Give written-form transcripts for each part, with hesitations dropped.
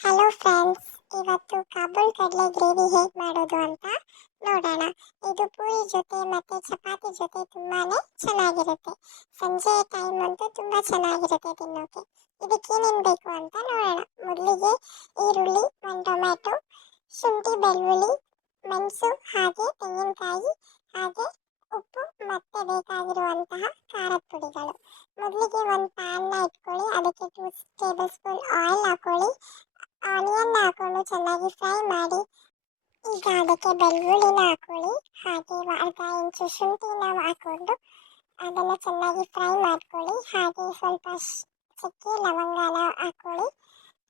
Hello friends, ಇವತ್ತು ಕಾಬೂಲ್ ಕಡಲೆ gravy ಹೇಗೆ ಮಾಡೋದು ಅಂತ ನೋಡೋಣ. ಇದು ಪೂರಿ ಜೊತೆ ಮತ್ತೆ ಚಪಾತಿ ಜೊತೆ ತುಂಬಾನೇ ಚೆನ್ನಾಗಿರುತ್ತೆ. ಸಂಜೆ ಟೈಮ್ ಅಂತೂ ತುಂಬಾ ಚೆನ್ನಾಗಿರುತ್ತೆ ತಿನ್ನೋಕೆ. ಇದಕ್ಕೆ ಏನೇನು ಬೇಕು ಅಂತ ನೋಡೋಣ. ಮೊದಲಿಗೆ ಈರುಳ್ಳಿ, ಒಂದು ಟೊಮ್ಯಾಟೊ, ಶುಂಠಿ, ಬೆಳ್ಳುಳ್ಳಿ, ಮೆಣಸು, ಹಾಗೆ ತೆಂಗಿನಕಾಯಿ, ಹಾಗೆ ಉಪ್ಪು ಮತ್ತೆ ಬೇಕಾಗಿರುವಂತಹ ಖಾರದ ಪುಡಿಗಳು. ಮೊದಲಿಗೆ ಒಂದು ಪ್ಯಾನ್ನ ಇಟ್ಕೊಳ್ಳಿ. ಅದಕ್ಕೆ 2 ಟೇಬಲ್ ಸ್ಪೂನ್ ಆಯಿಲ್ ಹಾಕೊಳ್ಳಿ. ಆನಿಯನ್ ಹಾಕೊಂಡು ಚೆನ್ನಾಗಿ ಫ್ರೈ ಮಾಡಿ. ಈಗ ಅದಕ್ಕೆ ಬೆಳ್ಳುಳ್ಳಿನ ಹಾಕೊಳ್ಳಿ, ಹಾಗೆ ಅರ್ಧ ಇಂಚು ಶುಂಠಿನ ಹಾಕೊಂಡು ಅದನ್ನು ಚೆನ್ನಾಗಿ ಫ್ರೈ ಮಾಡ್ಕೊಳ್ಳಿ. ಹಾಗೆ ಸ್ವಲ್ಪ ಚಕ್ಕೆ ಲವಂಗನ ಹಾಕೊಳ್ಳಿ.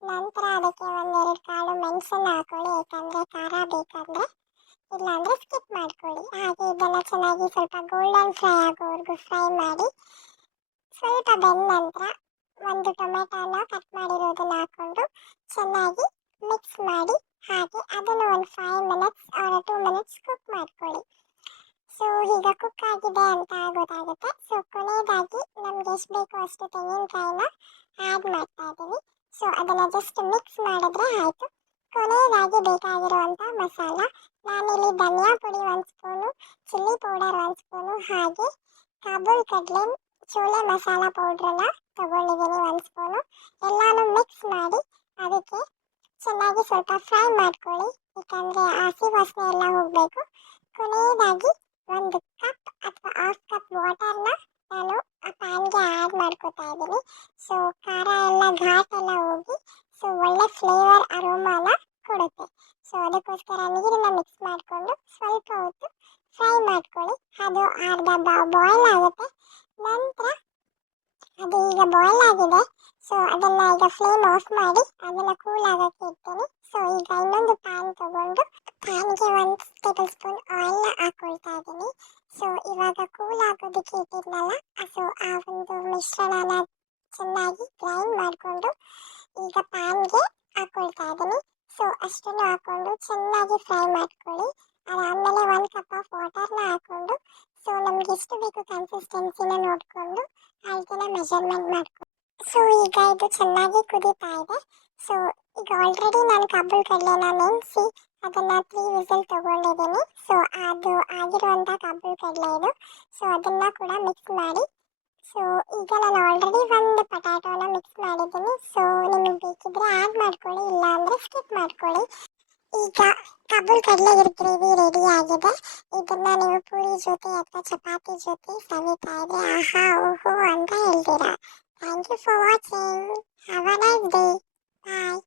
ನಂತರ ಅದಕ್ಕೆ ಒಂದೆರಡು ಕಾಳು ಮೆಣಸನ್ನು ಹಾಕೊಳ್ಳಿ, ಯಾಕಂದರೆ ಖಾರ ಬೇಕಂದರೆ, ಇಲ್ಲಾಂದರೆ ಸ್ಕಿಪ್ ಮಾಡ್ಕೊಳ್ಳಿ. ಹಾಗೆ ಇದನ್ನು ಚೆನ್ನಾಗಿ ಸ್ವಲ್ಪ ಗೋಲ್ಡನ್ ಫ್ರೈ ಆಗೋವರೆಗೂ ಫ್ರೈ ಮಾಡಿ. ಸ್ವಲ್ಪ ಬೆಂದ ನಂತರ ಒಂದು ಟೊಮೆಟೊನ ಕಟ್ ಮಾಡಿರೋದನ್ನ ಹಾಕೊಂಡು ಚೆನ್ನಾಗಿ ಮಿಕ್ಸ್ ಮಾಡಿ. ಹಾಗೆ ಅದನ್ನು ಒಂದು 5 ಮಿನಿಟ್ಸ್ ಆರ್ 2 ಮಿನಿಟ್ಸ್ ಕುಕ್ ಮಾಡ್ಕೊಳ್ಳಿ. ಸೊ ಈಗ ಕುಕ್ ಆಗಿದೆ ಅಂತ ಗೊತ್ತಾಗುತ್ತೆ. ಸೊ ಕೊನೆಯದಾಗಿ ನಮ್ಗೆ ಎಷ್ಟು ಬೇಕೋ ಅಷ್ಟು ತೆಂಗಿನಕಾಯಿನ ಆ್ಯಡ್ ಮಾಡ್ತಾ ಇದ್ದೀವಿ. ಸೊ ಅದನ್ನು ಜಸ್ಟ್ ಮಿಕ್ಸ್ ಮಾಡಿದ್ರೆ ಆಯಿತು. ಕೊನೆಯದಾಗಿ ಬೇಕಾಗಿರುವಂಥ ಮಸಾಲ, ನಾನಿಲ್ಲಿ ಧನಿಯಾ ಪುಡಿ 1 ಸ್ಪೂನು, ಚಿಲ್ಲಿ ಪೌಡರ್ 1 ಸ್ಪೂನು, ಹಾಗೆ ಕಾಬೂಲ್ ಕಡಲೆ ಚೋಲೆ ಮಸಾಲ ಪೌಡ್ರನ್ನ ತಗೊಂಡಿದ್ದೀನಿ 1 ಸ್ಪೂನು. ಎಲ್ಲಾನು ಮಿಕ್ಸ್ ಮಾಡಿ ಅದಕ್ಕೆ ಚೆನ್ನಾಗಿ ಸ್ವಲ್ಪ ಫ್ರೈ ಮಾಡ್ಕೊಳ್ಳಿ, ಯಾಕಂದರೆ ಹಸಿ ವಾಸನೆ ಎಲ್ಲ ಹೋಗಬೇಕು. ಕೊನೆಯದಾಗಿ 1 ಕಪ್ ಅಥವಾ ಹಾಫ್ ಕಪ್ ವಾಟರ್ನ ನಾನು ಆ ಪ್ಯಾನ್ಗೆ ಆ್ಯಡ್ ಮಾಡ್ಕೊತಾ ಇದ್ದೀನಿ. ಸೊ ಖಾರ ಎಲ್ಲ ಘಾಟ್ ಎಲ್ಲ ಹೋಗಿ ಸೊ ಒಳ್ಳೆ ಫ್ಲೇವರ್ ಅರೋಮಾನ ಕೊಡುತ್ತೆ. ಸೊ ಅದಕ್ಕೋಸ್ಕರ ನೀರನ್ನ ಮಿಕ್ಸ್ ಮಾಡಿಕೊಂಡು ಸ್ವಲ್ಪ ಹೊತ್ತು ಫ್ರೈ ಮಾಡ್ಕೊಳ್ಳಿ. ಅದು ಅರ್ಧ ಬಾಯ್ಲ್ ಆಗುತ್ತೆ. ನಂತರ ಅದು ಈಗ ಬಾಯ್ಲ್ ಆಗಿದೆ. ಸೊ ಅದನ್ನು ಈಗ ಫ್ಲೇಮ್ ಆಫ್ ಮಾಡಿ ಅದನ್ನು ಕೂಲ್ ಆಗೋಕ್ಕೆ ಇಡ್ತೀನಿ. ಸೊ ಈಗ ಇನ್ನೊಂದು ಪ್ಯಾನ್ ತಗೊಂಡು ಪ್ಯಾನ್ಗೆ 1 ಟೇಬಲ್ ಸ್ಪೂನ್ ಆಯಿಲ್ನ ಹಾಕ್ಕೊಳ್ತಾ ಇದ್ದೀನಿ. ಸೊ ಇವಾಗ ಕೂಲ್ ಆಗೋದಕ್ಕೆ ಇಟ್ಟಿದ್ನಲ್ಲ, ಸೊ ಆ ಒಂದು ಮಿಶ್ರಣನ ಚೆನ್ನಾಗಿ ಗ್ರೈಂಡ್ ಮಾಡಿಕೊಂಡು ಈಗ ಪ್ಯಾನ್ಗೆ ಹಾಕ್ಕೊಳ್ತಾ ಇದ್ದೀನಿ. ಸೊ ಅಷ್ಟನ್ನು ಹಾಕ್ಕೊಂಡು ಚೆನ್ನಾಗಿ ಫ್ರೈ ಮಾಡ್ಕೊಳ್ಳಿ. ಅದಾದಮೇಲೆ 1 ಕಪ್ ಆಫ್ ವಾಟರ್ನ ಹಾಕ್ಕೊಂಡು ಸೊ ನಮ್ಗೆ ಎಷ್ಟು ಬೇಕು ಕನ್ಸಿಸ್ಟೆನ್ಸಿನ ನೋಡಿಕೊಂಡು ಅದನ್ನ ಮೆಜರ್ಮೆಂಟ್ ಮಾಡ್ಕೊಂಡು ಸೊ ಈಗ ಇದು ಚೆನ್ನಾಗಿ ಕುದೀತಾ ಇದೆ. ಸೊ ಈಗ ಆಲ್ರೆಡಿ ನಾನು ಕಾಬೂಲ್ ಕಡಲೆನ ನೆನೆಸಿ ಅದನ್ನು 3 ವಿಸಿಲ್ ತೊಗೊಂಡಿದ್ದೀನಿ. ಸೊ ಅದು ಆಗಿರುವಂಥ ಕಾಬೂಲ್ ಕಡಲೆ ಇದು. ಸೊ ಅದನ್ನು ಕೂಡ ಮಿಕ್ಸ್ ಮಾಡಿ. ಸೊ ಈಗ ನಾನು ಆಲ್ರೆಡಿ 1 ಪೊಟ್ಯಾಟೋನ ಮಿಕ್ಸ್ ಮಾಡಿದ್ದೀನಿ. ಸೊ ನಿಮಗೆ ಬೇಕಿದ್ರೆ ಆ್ಯಡ್ ಮಾಡ್ಕೊಳ್ಳಿ, ಇಲ್ಲಾಂದರೆ ಸ್ಕಿಪ್ ಮಾಡ್ಕೊಳ್ಳಿ. ಈಗ ಕಾಬೂಲ್ ಕಡಲೆ ಗ್ರೇವಿ ರೆಡಿ ಆಗಿದೆ. ಇದನ್ನು ನೀವು ಪೂರಿ ಜೊತೆ ಅಥವಾ ಚಪಾತಿ ಜೊತೆ ಸವಿತಾ ಇದ್ರೆ ಆಹಾ ಓಹೋ ಅಂತ ಹೇಳ್ತೀರಾ. Thank you for watching. Have a nice day. Bye.